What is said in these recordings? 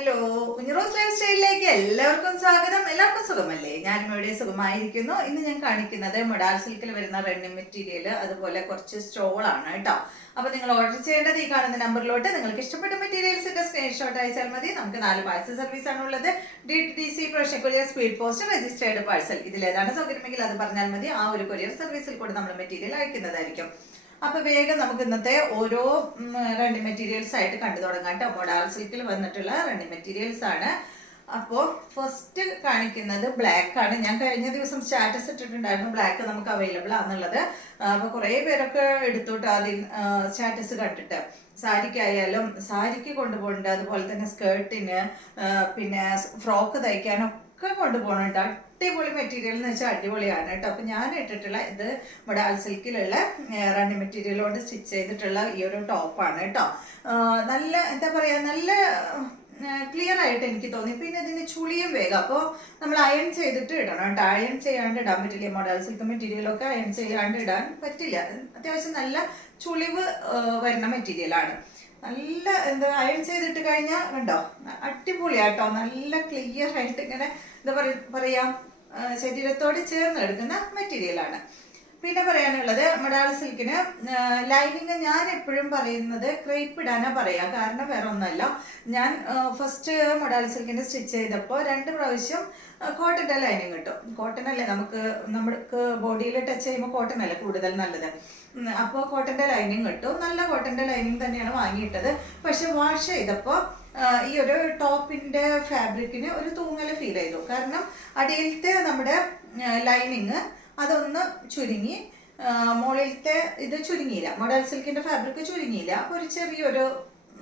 Hello, കുഞ്ഞുറോസ് life സ്റ്റൈലിലേക്ക് എല്ലാവർക്കും സ്വാഗതം. എല്ലാവർക്കും സുഖമല്ലേ? ഞാനും ഇവിടെ സുഖമായിരിക്കുന്നു. ഇന്ന് ഞാൻ കാണിക്കുന്നത് മൊഡാൾ സിൽക്കിൽ വരുന്ന റണ്ണിങ് മെറ്റീരിയൽ, അതുപോലെ കുറച്ച് സ്റ്റോൾ ആണ് കേട്ടോ. അപ്പൊ നിങ്ങൾ ഓർഡർ ചെയ്യേണ്ടത് ഈ കാണുന്ന നമ്പറിലോട്ട് നിങ്ങൾക്ക് ഇഷ്ടപ്പെട്ട മെറ്റീരിയൽസിന്റെ സ്ക്രീൻഷോട്ട് അയച്ചാൽ മതി. നമുക്ക് 4 പാഴ്സൽ സർവീസ് ആണ് ഉള്ളത്. DTDC, professional courier, speed post, registered parcel. ഇതിലേതാണ് സൗകര്യമെങ്കിൽ അത് പറഞ്ഞാൽ മതി. ആ ഒരു കൊറിയർ സർവീസിൽ കൂടെ നമ്മൾ മെറ്റീരിയൽ അയക്കുന്നതായിരിക്കും. അപ്പൊ വേഗം നമുക്ക് ഇന്നത്തെ ഓരോ റണ്ണിങ് മെറ്റീരിയൽസ് ആയിട്ട് കണ്ടു തുടങ്ങാം കേട്ടോ. മൊഡാൾ സിൽക്കിൽ വന്നിട്ടുള്ള റണ്ണിങ് മെറ്റീരിയൽസ് ആണ്. അപ്പോൾ ഫസ്റ്റ് കാണിക്കുന്നത് ബ്ലാക്ക് ആണ്. ഞാൻ കഴിഞ്ഞ ദിവസം സ്റ്റാറ്റസ് ഇട്ടിട്ടുണ്ടായിരുന്നു ബ്ലാക്ക് നമുക്ക് അവൈലബിൾ ആണെന്നുള്ളത്. അപ്പൊ കുറെ പേരൊക്കെ എടുത്തോട്ട് ആദ്യം സ്റ്റാറ്റസ് കണ്ടിട്ട് സാരിക്കായാലും സാരിക്ക് കൊണ്ടുപോകുന്നുണ്ട്, അതുപോലെ തന്നെ സ്കേർട്ടിന്, പിന്നെ ഫ്രോക്ക് തയ്ക്കാനും ഒക്കെ കൊണ്ടുപോകണം കേട്ടോ. അടിപൊളി മെറ്റീരിയൽ എന്ന് വെച്ചാൽ അടിപൊളിയാണ് കേട്ടോ. അപ്പൊ ഞാൻ ഇട്ടിട്ടുള്ള ഇത് മൊഡാൾ സിൽക്കിലുള്ള റണ്ണിങ് മെറ്റീരിയൽ കൊണ്ട് സ്റ്റിച്ച് ചെയ്തിട്ടുള്ള ഈ ഒരു ടോപ്പാണ് കേട്ടോ. നല്ല എന്താ പറയാ, നല്ല ക്ലിയർ ആയിട്ട് എനിക്ക് തോന്നി. പിന്നെ ഇതിന് ചുളിയും വേഗം, അപ്പോൾ നമ്മൾ അയൺ ചെയ്തിട്ട് ഇടണം കേട്ടോ. അയൺ ചെയ്യാണ്ട് ഇടാൻ പറ്റില്ല. മൊഡാൾ സിൽക്ക് മെറ്റീരിയലൊക്കെ അയൺ ചെയ്യാണ്ട് ഇടാൻ പറ്റില്ല. അത്യാവശ്യം നല്ല ചുളിവ് വരുന്ന മെറ്റീരിയലാണ്. നല്ല എന്താ അയൺ ചെയ്തിട്ട് കഴിഞ്ഞാൽ കണ്ടോ അടിപൊളിയാട്ടോ. നല്ല ക്ലിയർ ആയിട്ട് ഇങ്ങനെ എന്താ പറയാ ശരീരത്തോട് ചേർന്ന് എടുക്കുന്ന മെറ്റീരിയലാണ്. പിന്നെ പറയാനുള്ളത് മൊഡാൾ സിൽക്കിന് ലൈനിങ് ഞാൻ എപ്പോഴും പറയുന്നത് ക്രേപ്പ് ഇടാനാ പറയാ. കാരണം വേറെ ഒന്നല്ല, ഞാൻ ഫസ്റ്റ് മൊഡാൾ സിൽക്കിന് സ്റ്റിച്ച് ചെയ്തപ്പോൾ 2 പ്രാവശ്യം കോട്ടൻ്റെ ലൈനിങ് കിട്ടും. കോട്ടൺ അല്ലേ നമുക്ക് ബോഡിയിൽ ടച്ച് ചെയ്യുമ്പോൾ കോട്ടൺ അല്ലേ കൂടുതൽ നല്ലത്. അപ്പോൾ കോട്ടൻ്റെ ലൈനിങ് കിട്ടും. നല്ല കോട്ടൻ്റെ ലൈനിങ് തന്നെയാണ് വാങ്ങിയിട്ടത്. പക്ഷെ വാഷ് ചെയ്തപ്പോൾ ഈ ഒരു ടോപ്പിന്റെ ഫാബ്രിക്കിന് ഒരു തൂങ്ങൽ ഫീൽ ചെയ്തു. കാരണം അടിയിലത്തെ നമ്മുടെ ലൈനിങ് അതൊന്ന് ചുരുങ്ങി, മുകളിലത്തെ ഇത് ചുരുങ്ങിയില്ല. Modal സിൽക്കിന്റെ fabric ചുരുങ്ങിയില്ല. അപ്പോൾ ഒരു ചെറിയൊരു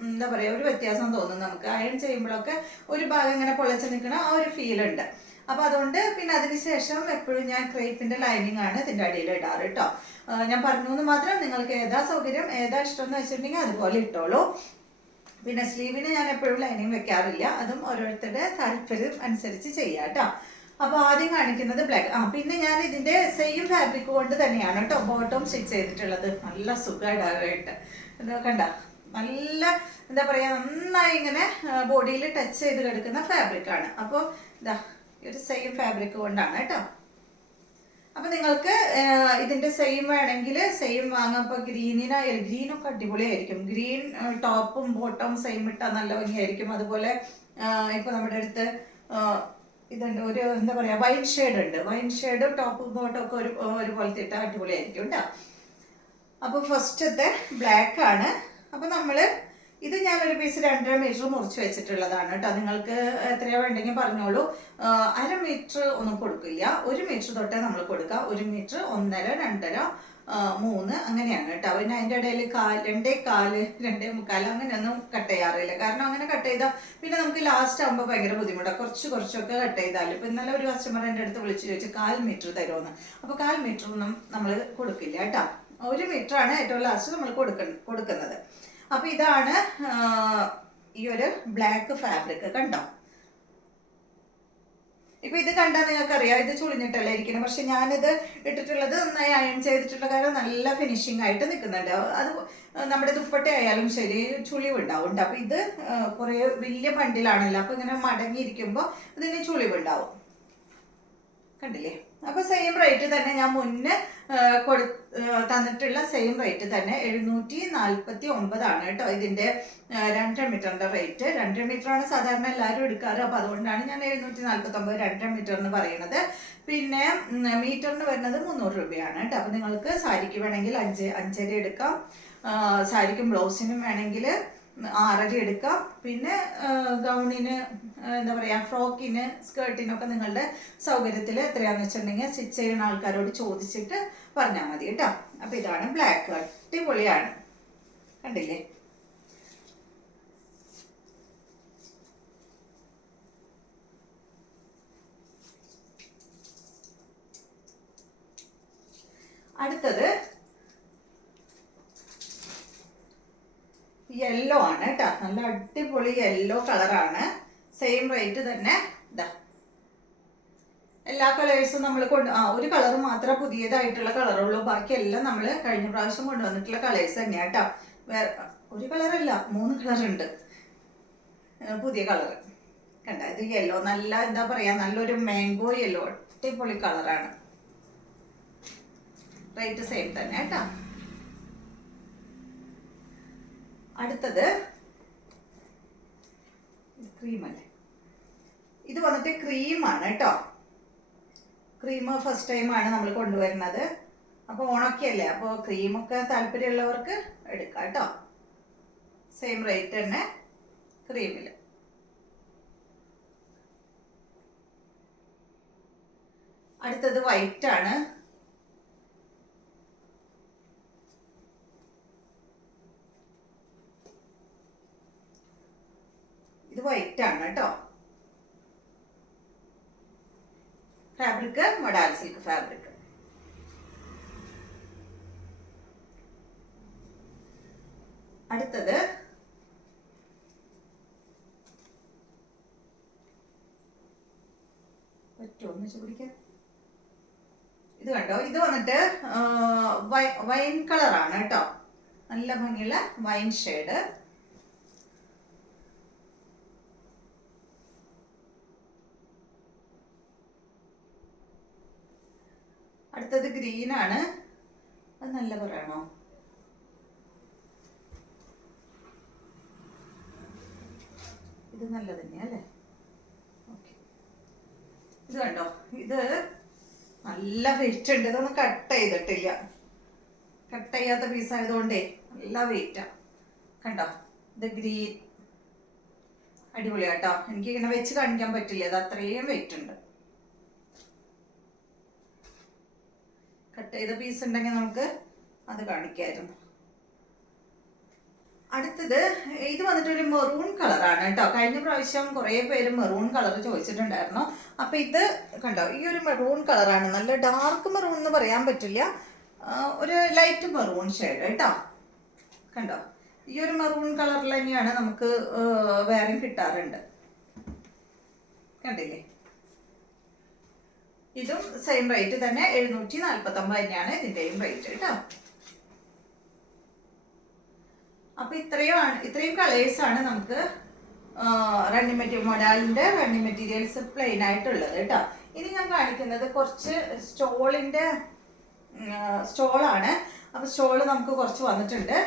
എന്താ പറയുക, ഒരു വ്യത്യാസം തോന്നും നമുക്ക്. അയൺ ചെയ്യുമ്പോഴൊക്കെ ഒരു ഭാഗം ഇങ്ങനെ പൊളച്ച് നിൽക്കണ ആ ഒരു ഫീൽ ഉണ്ട്. അപ്പൊ അതുകൊണ്ട് പിന്നെ അതിനുശേഷം എപ്പോഴും ഞാൻ ക്രേപ്പിന്റെ ലൈനിങ് ആണ് ഇതിന്റെ അടിയിൽ ഇടാറ് കേട്ടോ. ഞാൻ പറഞ്ഞു എന്ന് മാത്രം. നിങ്ങൾക്ക് ഏതാ സൗകര്യം, ഏതാ ഇഷ്ടം എന്ന് വെച്ചിട്ടുണ്ടെങ്കിൽ അതുപോലെ ഇട്ടോളൂ. പിന്നെ സ്ലീവിന് ഞാൻ എപ്പോഴും ലൈനിങ് വെക്കാറില്ല. അതും ഓരോരുത്തരുടെ താല്പര്യം അനുസരിച്ച് ചെയ്യാം കേട്ടോ. അപ്പൊ ആദ്യം കാണിക്കുന്നത് ബ്ലാക്ക്. പിന്നെ ഞാൻ ഇതിന്റെ സെയിം ഫാബ്രിക് കൊണ്ട് തന്നെയാണ് കേട്ടോ ബോട്ടം സ്റ്റിച്ച് ചെയ്തിട്ടുള്ളത്. നല്ല സുഖമായിട്ട് എന്താ കണ്ട, നല്ല എന്താ പറയാ, നന്നായി ഇങ്ങനെ ബോഡിയിൽ ടച്ച് ചെയ്ത് കിടക്കുന്ന ഫാബ്രിക് ആണ്. അപ്പോൾ ഇതാ ഒരു സെയിം ഫാബ്രിക് കൊണ്ടാണ് കേട്ടോ. അപ്പൊ നിങ്ങൾക്ക് ഇതിന്റെ സെയിം വേണമെങ്കിൽ സെയിം വാങ്ങാം. ഇപ്പൊ ഗ്രീനിനായാലും, ഗ്രീനൊക്കെ അടിപൊളിയായിരിക്കും. ഗ്രീൻ ടോപ്പും ബോട്ടവും സെയിം ഇട്ടാൽ നല്ല ഭംഗിയായിരിക്കും. അതുപോലെ ഇപ്പൊ നമ്മുടെ അടുത്ത് ഇതുണ്ട്, ഒരു എന്താ പറയാ വൈൻ ഷെയ്ഡ് ഉണ്ട്. വൈൻ ഷെയ്ഡും ടോപ്പും ബോട്ടും ഒക്കെ ഒരുപോലത്തെ ഇട്ടാൽ അടിപൊളിയായിരിക്കും കേട്ടോ. അപ്പൊ ഫസ്റ്റത്തെ ബ്ലാക്ക് ആണ്. അപ്പൊ നമ്മള് ഇത് ഞാനൊരു പീസ് 2.5 മീറ്റർ മുറിച്ച് വെച്ചിട്ടുള്ളതാണ് കേട്ടോ. നിങ്ങൾക്ക് എത്രയാ വേണ്ടെങ്കിൽ പറഞ്ഞോളൂ. 1/2 മീറ്റർ ഒന്നും കൊടുക്കില്ല, 1 മീറ്റർ തൊട്ടേ നമ്മൾ കൊടുക്കുക. 1 മീറ്റർ, 1.5, 2.5, 3 അങ്ങനെയാണ് കേട്ടോ. പിന്നെ അതിൻ്റെ ഇടയിൽ 2.4, 2.25 അങ്ങനെയൊന്നും കട്ട് ചെയ്യാറില്ല. കാരണം അങ്ങനെ കട്ട് ചെയ്താൽ പിന്നെ നമുക്ക് ലാസ്റ്റ് ആകുമ്പോൾ ഭയങ്കര ബുദ്ധിമുട്ടാണ്. കുറച്ചൊക്കെ കട്ട് ചെയ്താൽ. ഇപ്പം ഇന്നലെ ഒരു കസ്റ്റമർ എൻ്റെ അടുത്ത് വിളിച്ച് ചോദിച്ചു 1/4 മീറ്റർ തരുമെന്ന്. അപ്പോൾ 1/4 മീറ്റർ ഒന്നും നമ്മൾ കൊടുക്കില്ല കേട്ടോ. 1 മീറ്റർ ആണ് ഏറ്റവും ലാസ്റ്റ് നമ്മൾ കൊടുക്കുന്നത്. അപ്പൊ ഇതാണ് ഈ ഒരു ബ്ലാക്ക് ഫാബ്രിക് കണ്ടോ. ഇപ്പൊ ഇത് കണ്ടാൽ നിങ്ങൾക്ക് അറിയാം ഇത് ചുളിഞ്ഞിട്ടല്ലേ ഇരിക്കണം. പക്ഷെ ഞാനിത് ഇട്ടിട്ടുള്ളത് നന്നായി അയൺ ചെയ്തിട്ടുള്ള കാരണം നല്ല ഫിനിഷിംഗ് ആയിട്ട് നിൽക്കുന്നുണ്ട്. അത് നമ്മുടെ ദുപ്പട്ട ആയാലും ശരി ചുളിവുണ്ടാവും. അപ്പൊ ഇത് കുറെ വലിയ ബണ്ടിലാണല്ലോ. അപ്പൊ ഇങ്ങനെ മടങ്ങിയിരിക്കുമ്പോൾ ഇതിന് ചുളിവുണ്ടാവും. കണ്ടില്ലേ. അപ്പൊ സെയിം റേറ്റ് തന്നെ ഞാൻ മുന്നേ തന്നിട്ടുള്ള സെയിം റേറ്റ് തന്നെ 749 ആണ് കേട്ടോ ഇതിന്റെ 2.5 മീറ്ററിന്റെ റേറ്റ്. 2.5 മീറ്റർ ആണ് സാധാരണ എല്ലാവരും എടുക്കാറ്. അപ്പൊ അതുകൊണ്ടാണ് ഞാൻ 749 2.5 മീറ്റർ എന്ന് പറയുന്നത്. പിന്നെ മീറ്ററിന് വരുന്നത് 300 രൂപയാണ് കേട്ടോ. അപ്പൊ നിങ്ങൾക്ക് സാരിക്ക് വേണമെങ്കിൽ 5.5 എടുക്കാം. സാരിക്കും ബ്ലൗസിനും വേണമെങ്കിൽ 6.5 എടുക്കാം. പിന്നെ ഗൗണിന് എന്താ പറയാ, ഫ്രോക്കിന്, സ്കേർട്ടിനൊക്കെ നിങ്ങളുടെ സൗകര്യത്തിൽ എത്രയാന്ന് വെച്ചിട്ടുണ്ടെങ്കിൽ സ്റ്റിച്ച് ചെയ്യുന്ന ആൾക്കാരോട് ചോദിച്ചിട്ട് പറഞ്ഞാൽ മതി കേട്ടോ. അപ്പൊ ഇതാണ് ബ്ലാക്ക്, അടിപൊളിയാണ് കണ്ടില്ലേ. അടുത്തത് യെല്ലോ ആണ് കേട്ടോ. നല്ല അടിപൊളി യെല്ലോ കളറാണ്. സെയിം റേറ്റ് തന്നെ. ഇതാ എല്ലാ കളേഴ്സും നമ്മൾ ഒരു കളർ മാത്രമേ പുതിയതായിട്ടുള്ള കളറുള്ളൂ. ബാക്കിയെല്ലാം നമ്മൾ കഴിഞ്ഞ പ്രാവശ്യം കൊണ്ടുവന്നിട്ടുള്ള കളേഴ്സ് തന്നെയാണ് കേട്ടോ. ഒരു കളറല്ല, 3 കളറുണ്ട്. പുതിയ കളർ കണ്ട. ഇത് യെല്ലോ, നല്ല എന്താ പറയാ, നല്ലൊരു മാംഗോ യെല്ലോ, അടിപൊളി കളറാണ്. റേറ്റ് സെയിം തന്നെ കേട്ടോ. അടുത്തത് ക്രീമല്ലേ, ഇത് വന്നിട്ട് ക്രീമാണ് കേട്ടോ. ക്രീം ഫസ്റ്റ് ടൈമാണ് നമ്മൾ കൊണ്ടുവരുന്നത്. അപ്പോൾ ഓണൊക്കെ അല്ലേ, അപ്പോൾ ക്രീമൊക്കെ താല്പര്യമുള്ളവർക്ക് എടുക്കാം കേട്ടോ. സെയിം റേറ്റ് തന്നെ ക്രീമിൽ. അടുത്തത് വൈറ്റ് ആണ്. ഇത് വൈറ്റ് ആണ് കേട്ടോ. Fabric modal silk fabric. അടുത്തത് പറ്റുമോ ഒന്ന് പിടിക്കാൻ? ഇത് കണ്ടോ, ഇത് വന്നിട്ട് വൈൻ കളറാണ് കേട്ടോ. നല്ല ഭംഗിയുള്ള വൈൻ ഷെയ്ഡ്. അടുത്തത് ഗ്രീൻ ആണ്. അത് നല്ല പറയണോ? ഇത് നല്ല തന്നെയല്ലേ? ഓക്കെ. ഇത് കണ്ടോ, ഇത് നല്ല വെയിറ്റ് ഉണ്ട്. ഇതൊന്നും കട്ട് ചെയ്തിട്ടില്ല. കട്ട് ചെയ്യാത്ത പീസ് ആയതുകൊണ്ടേ നല്ല വെയിറ്റാ. കണ്ടോ, ഇത് ഗ്രീൻ അടിപൊളിയാ കേട്ടോ. എനിക്ക് ഇങ്ങനെ വെച്ച് കാണിക്കാൻ പറ്റില്ല, അത് അത്രയും വെയിറ്റ് ഉണ്ട്. കട്ട് ചെയ്ത പീസ് ഉണ്ടെങ്കിൽ നമുക്ക് അത് കാണിക്കായിരുന്നു. അടുത്തത് ഇത് വന്നിട്ട് ഒരു മെറൂൺ കളറാണ് കേട്ടോ. കഴിഞ്ഞ പ്രാവശ്യം കുറേ പേര് മെറൂൺ കളർ ചോദിച്ചിട്ടുണ്ടായിരുന്നു. അപ്പൊ ഇത് കണ്ടോ, ഈ ഒരു മെറൂൺ കളറാണ്. നല്ല ഡാർക്ക് മെറൂൺ എന്ന് പറയാൻ പറ്റില്ല, ഒരു ലൈറ്റ് മെറൂൺ ഷെയ്ഡ് കേട്ടോ. കണ്ടോ, ഈ ഒരു മെറൂൺ കളറിൽ തന്നെയാണ് നമുക്ക് വേറെ കിട്ടാറുണ്ട്. കണ്ടില്ലേ? ഇതും സെയിം റേറ്റ് തന്നെ, 749 തന്നെയാണ് ഇതിന്റെയും റേറ്റ് കേട്ടോ. അപ്പൊ ഇത്രയും കളേഴ്സ് ആണ് നമുക്ക് റണ്ണിങ് മെറ്റീരിയൽ, മൊഡാലിന്റെ റണ്ണിങ് മെറ്റീരിയൽസ് പ്ലെയിൻ ആയിട്ടുള്ളത് കേട്ടോ. ഇനി ഞാൻ കാണിക്കുന്നത് കുറച്ച് സ്റ്റോളാണ്. അപ്പൊ സ്റ്റോള് നമുക്ക് കുറച്ച് വന്നിട്ടുണ്ട്.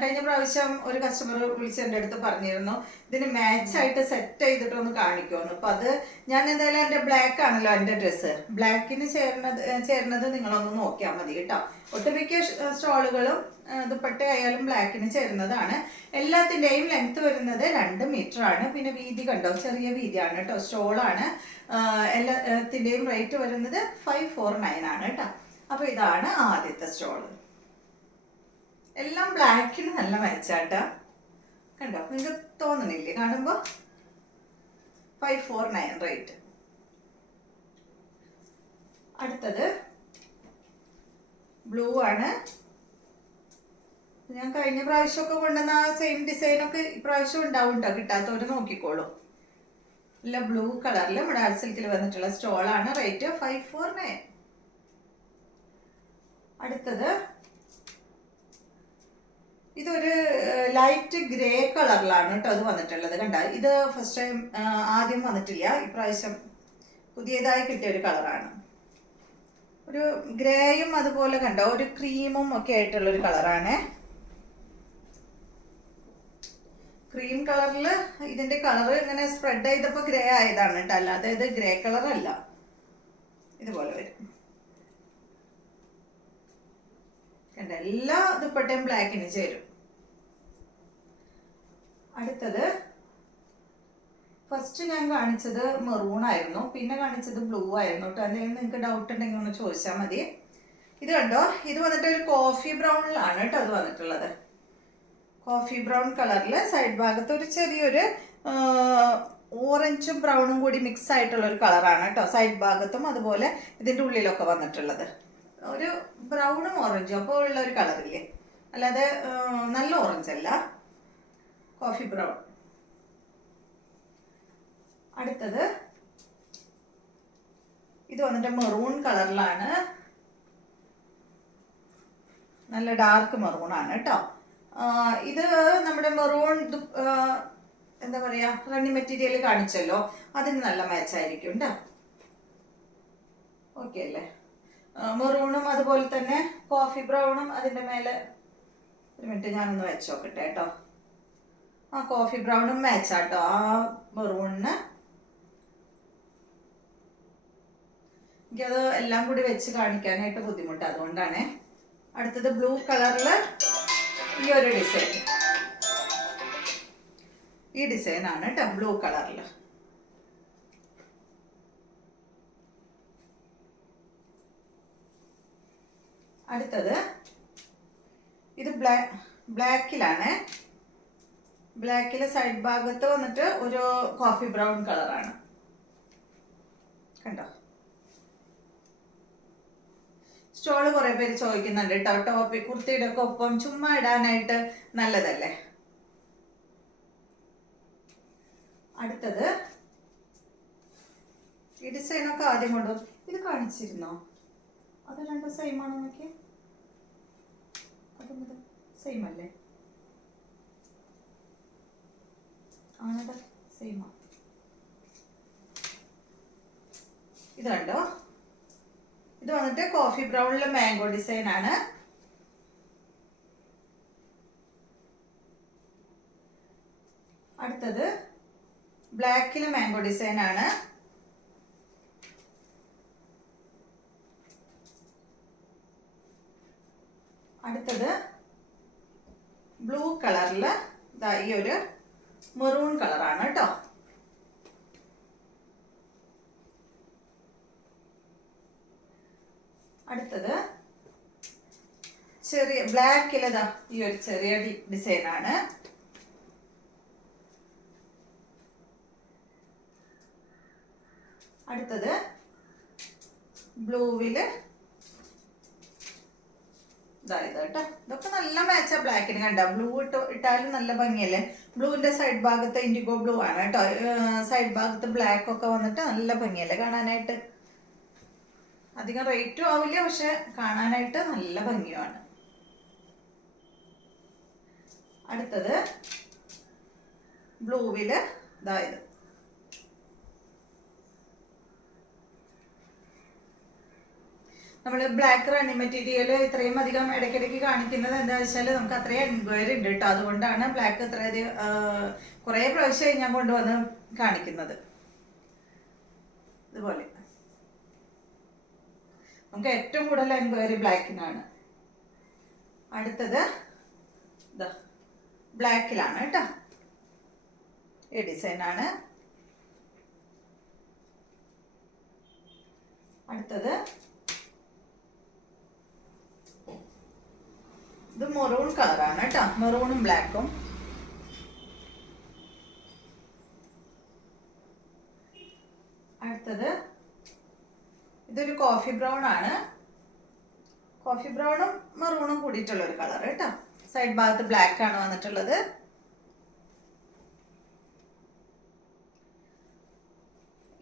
കഴിഞ്ഞ പ്രാവശ്യം ഒരു കസ്റ്റമർ വിളിച്ച് എൻ്റെ അടുത്ത് പറഞ്ഞിരുന്നു ഇതിന് മാച്ചായിട്ട് സെറ്റ് ചെയ്തിട്ടൊന്ന് കാണിക്കുമെന്ന്. അപ്പൊ അത് ഞാൻ എന്തായാലും എൻ്റെ ബ്ലാക്ക് ആണല്ലോ എൻ്റെ ഡ്രസ്സ്, ബ്ലാക്കിന് ചേരുന്നത് നിങ്ങളൊന്ന് നോക്കിയാൽ മതി കേട്ടോ. ഒട്ടുമിക്ക സ്റ്റോളുകളും ദുപ്പട്ടയായാലും ബ്ലാക്കിന് ചേരുന്നതാണ്. എല്ലാത്തിൻ്റെയും ലെങ്ത് വരുന്നത് 2 മീറ്റർ ആണ്. പിന്നെ വീതി കണ്ടോ, ചെറിയ വീതിയാണ് കേട്ടോ. സ്റ്റോളാണ്. എല്ലാത്തിൻ്റെയും റേറ്റ് വരുന്നത് 549 ആണ് കേട്ടോ. അപ്പൊ ഇതാണ് ആദ്യത്തെ സ്റ്റോള്. എല്ലാം ബ്ലാക്കിന് നല്ല മാച്ചാട്ടാ. കണ്ടോ, നിങ്ങൾക്ക് തോന്നണില്ലേ കാണുമ്പോ? 549 റേറ്റ്. അടുത്തത് ബ്ലൂ ആണ്. ഞാൻ കഴിഞ്ഞ പ്രാവശ്യമൊക്കെ കൊണ്ടുവന്ന ആ സെയിം ഡിസൈനൊക്കെ ഇപ്രാവശ്യം ഉണ്ടാവും കേട്ടോ. കിട്ടാത്തവര് നോക്കിക്കോളൂ. ഇല്ല, ബ്ലൂ കളറിൽ മൊഡാൽ സിൽക്കിൽ വന്നിട്ടുള്ള സ്റ്റോളാണ്. റേറ്റ് 549. അടുത്തത് ഇതൊരു ലൈറ്റ് ഗ്രേ കളറിലാണ് കേട്ടോ അത് വന്നിട്ടുള്ളത്. കണ്ട, ഇത് ഫസ്റ്റ് ടൈം ആദ്യം വന്നിട്ടില്ല, ഇപ്രാവശ്യം പുതിയതായി കിട്ടിയ ഒരു കളറാണ്. ഒരു ഗ്രേയും അതുപോലെ കണ്ടോ ഒരു ക്രീമും ഒക്കെ ആയിട്ടുള്ള ഒരു കളറാണ്. ക്രീം കളറിൽ ഇതിന്റെ കളർ ഇങ്ങനെ സ്പ്രെഡ് ചെയ്തപ്പോ ഗ്രേ ആയതാണ് കേട്ടോ, അല്ലാതെ ഇത് ഗ്രേ കളർ അല്ല. ഇതുപോലെ വരും കണ്ട, എല്ലാ ദുപ്പട്ടയും ബ്ലാക്കിന് ചേരും. അടുത്തത് ഫസ്റ്റ് ഞാൻ കാണിച്ചത് മെറൂൺ ആയിരുന്നു, പിന്നെ കാണിച്ചത് ബ്ലൂ ആയിരുന്നു കേട്ടോ. എന്തെങ്കിലും നിങ്ങൾക്ക് ഡൗട്ട് ഉണ്ടെങ്കിൽ ഒന്ന് ചോദിച്ചാൽ മതി. ഇത് കണ്ടോ, ഇത് വന്നിട്ട് ഒരു കോഫി ബ്രൗണിലാണ് കേട്ടോ അത് വന്നിട്ടുള്ളത്. കോഫി ബ്രൗൺ കളറിൽ സൈഡ് ഭാഗത്ത് ഒരു ചെറിയൊരു ഓറഞ്ചും ബ്രൗണും കൂടി മിക്സ് ആയിട്ടുള്ള ഒരു കളറാണ് കേട്ടോ. സൈഡ് ഭാഗത്തും അതുപോലെ ഇതിൻ്റെ ഉള്ളിലൊക്കെ വന്നിട്ടുള്ളത് ഒരു ബ്രൗണും ഓറഞ്ചും അപ്പോൾ ഉള്ള ഒരു കളറില്ലേ, അല്ലാതെ നല്ല ഓറഞ്ച് അല്ല, കോഫി ബ്രൗൺ. അടുത്തത് ഇത് വന്നിട്ട് മെറൂൺ കളറിലാണ്, നല്ല ഡാർക്ക് മെറൂൺ ആണ് കേട്ടോ. ഇത് നമ്മുടെ മെറൂൺ എന്താ പറയാ റണ്ണിങ് മെറ്റീരിയൽ കാണിച്ചല്ലോ, അതിന് നല്ല മാച്ചായിരിക്കും കേട്ടോ. ഓക്കെ അല്ലേ? മെറൂണും അതുപോലെ തന്നെ കോഫി ബ്രൗണും അതിൻ്റെ മേലെ ഒരു മിനിറ്റ് ഞാനൊന്ന് വെച്ച് നോക്കട്ടെ കേട്ടോ. ആ കോഫി ബ്രൗണും മാച്ചാട്ടോ ആ മെറൂണിന്. എനിക്കത് എല്ലാം കൂടി വെച്ച് കാണിക്കാനായിട്ട് ബുദ്ധിമുട്ട്, അതുകൊണ്ടാണ്. അടുത്തത് ബ്ലൂ കളറിൽ ഈ ഒരു ഡിസൈൻ, ഈ ഡിസൈനാണ് കേട്ടോ ബ്ലൂ കളറിൽ. അടുത്തത് ഇത് ബ്ലാക്കിലാണ്. ബ്ലാക്കിൽ സൈഡ് ഭാഗത്ത് വന്നിട്ട് ഒരു കോഫി ബ്രൗൺ കളറാണ്, കണ്ടോ? സ്റ്റോള് കുറെ പേര് ചോദിക്കുന്നുണ്ട് കേട്ടോ, ടോപ്പ് കുർത്തിയുടെ ഒക്കെ ഒപ്പം ചുമ്മാ ഇടാനായിട്ട് നല്ലതല്ലേ. അടുത്തത് ഈ ഡിസൈനൊക്കെ ആദ്യം കൊണ്ടുവന്നു, ഇത് കാണിച്ചിരുന്നോ? അത് രണ്ടും സെയിം ആണോ നോക്കിയേ? അതും ഇത് സെയിം അല്ലേ? ആണത് സെയിമാ. ഇത് കണ്ടോ? ഇത് വന്നിട്ട് കോഫി ബ്രൗണിലെ മാംഗോ ഡിസൈൻ ആണ്. അടുത്തത് ബ്ലാക്കിലെ മാംഗോ ഡിസൈൻ ആണ്. അടുത്തത് ബ്ലൂ കളറില് ഈ ഒരു മെറൂൺ കളറാണ് കേട്ടോ. അടുത്തത് ചെറിയ ബ്ലാക്കിലതാ ഈ ഒരു ചെറിയ ഡിസൈൻ ആണ്. അടുത്തത് ബ്ലൂവില് ഇതായത് കേട്ടോ. ഇതൊക്കെ നല്ല മാച്ചാ ബ്ലാക്കിന്, കണ്ട? ബ്ലൂ ഇട്ടാലും നല്ല ഭംഗിയല്ലേ? ബ്ലൂവിന്റെ സൈഡ് ഭാഗത്ത് ഇൻഡിഗോ ബ്ലൂ ആണ് കേട്ടോ. സൈഡ് ഭാഗത്ത് ബ്ലാക്ക് ഒക്കെ വന്നിട്ട് നല്ല ഭംഗിയല്ലേ കാണാനായിട്ട്? അധികം റേറ്റും ആവില്ല, പക്ഷെ കാണാനായിട്ട് നല്ല ഭംഗിയുമാണ്. അടുത്തത് ബ്ലൂവില് ഇതായത് നമ്മൾ ബ്ലാക്ക് റണ്ണിങ് മെറ്റീരിയൽ ഇത്രയും അധികം ഇടയ്ക്കിടയ്ക്ക് കാണിക്കുന്നത് എന്താ വെച്ചാൽ നമുക്ക് അത്രയും എൻക്വയറി ഉണ്ട് കേട്ടോ. അതുകൊണ്ടാണ് ബ്ലാക്ക് ഇത്രയധികം കുറേ പ്രാവശ്യമായി ഞാൻ കൊണ്ടുവന്ന് കാണിക്കുന്നത്. ഇതുപോലെ നമുക്ക് ഏറ്റവും കൂടുതൽ എൻക്വയറി ബ്ലാക്കിനാണ്. അടുത്തത് ഇതാ ബ്ലാക്കിലാണ് കേട്ടോ, ഈ ഡിസൈനാണ്. അടുത്തത് ഇത് മെറൂൺ കളറാണ് കേട്ടോ, മെറൂണും ബ്ലാക്കും. അടുത്തത് ഇതൊരു കോഫി ബ്രൗൺ ആണ്. കോഫി ബ്രൗണും മെറൂണും കൂടിയിട്ടുള്ള ഒരു കളർ കേട്ടോ. സൈഡ് ഭാഗത്ത് ബ്ലാക്ക് ആണ് വന്നിട്ടുള്ളത്.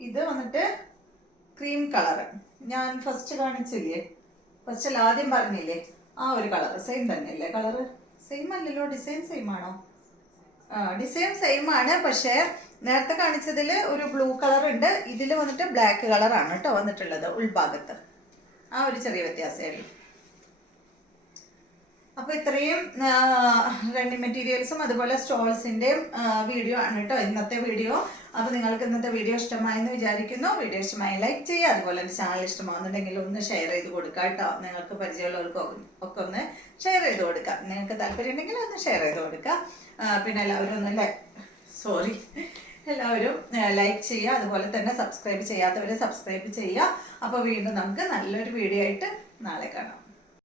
ഇത് വന്നിട്ട് ക്രീം കളർ. ഞാൻ ഫസ്റ്റ് കാണിച്ചില്ലേ, ഫസ്റ്റിൽ ആദ്യം പറഞ്ഞില്ലേ, ആ ഒരു കളർ സെയിം തന്നെയല്ലേ? കളർ സെയിം അല്ലല്ലോ? ഡിസൈൻ സെയിം ആണോ? ഡിസൈൻ സെയിം ആണ്, പക്ഷേ നേരത്തെ കാണിച്ചതിൽ ഒരു ബ്ലൂ കളർ ഉണ്ട്, ഇതിൽ വന്നിട്ട് ബ്ലാക്ക് കളറാണ് കേട്ടോ വന്നിട്ടുള്ളത് ഉൾഭാഗത്ത്. ആ ഒരു ചെറിയ വ്യത്യാസമേ ഉള്ളൂ. അപ്പോൾ ഇത്രയും റണ്ണിങ് മെറ്റീരിയൽസും അതുപോലെ സ്റ്റോൾസിൻ്റെയും വീഡിയോ ആണ് കേട്ടോ ഇന്നത്തെ വീഡിയോ. അപ്പോൾ നിങ്ങൾക്ക് ഇന്നത്തെ വീഡിയോ ഇഷ്ടമായെന്ന് വിചാരിക്കുന്നു. വീഡിയോ ഇഷ്ടമായി ലൈക്ക് ചെയ്യുക, അതുപോലെ എൻ്റെ ചാനൽ ഇഷ്ടമാകുന്നുണ്ടെങ്കിൽ ഒന്ന് ഷെയർ ചെയ്ത് കൊടുക്കുക കേട്ടോ. നിങ്ങൾക്ക് പരിചയമുള്ളവർക്കൊക്കെ ഒക്കെ ഒന്ന് ഷെയർ ചെയ്ത് കൊടുക്കുക. നിങ്ങൾക്ക് താല്പര്യം ഉണ്ടെങ്കിൽ ഒന്ന് ഷെയർ ചെയ്ത് കൊടുക്കുക. പിന്നെ എല്ലാവരും ഒന്ന് എല്ലാവരും ലൈക്ക് ചെയ്യുക, അതുപോലെ തന്നെ സബ്സ്ക്രൈബ് ചെയ്യാത്തവരെ സബ്സ്ക്രൈബ് ചെയ്യുക. അപ്പോൾ വീണ്ടും നമുക്ക് നല്ലൊരു വീഡിയോ ആയിട്ട് നാളെ കാണാം.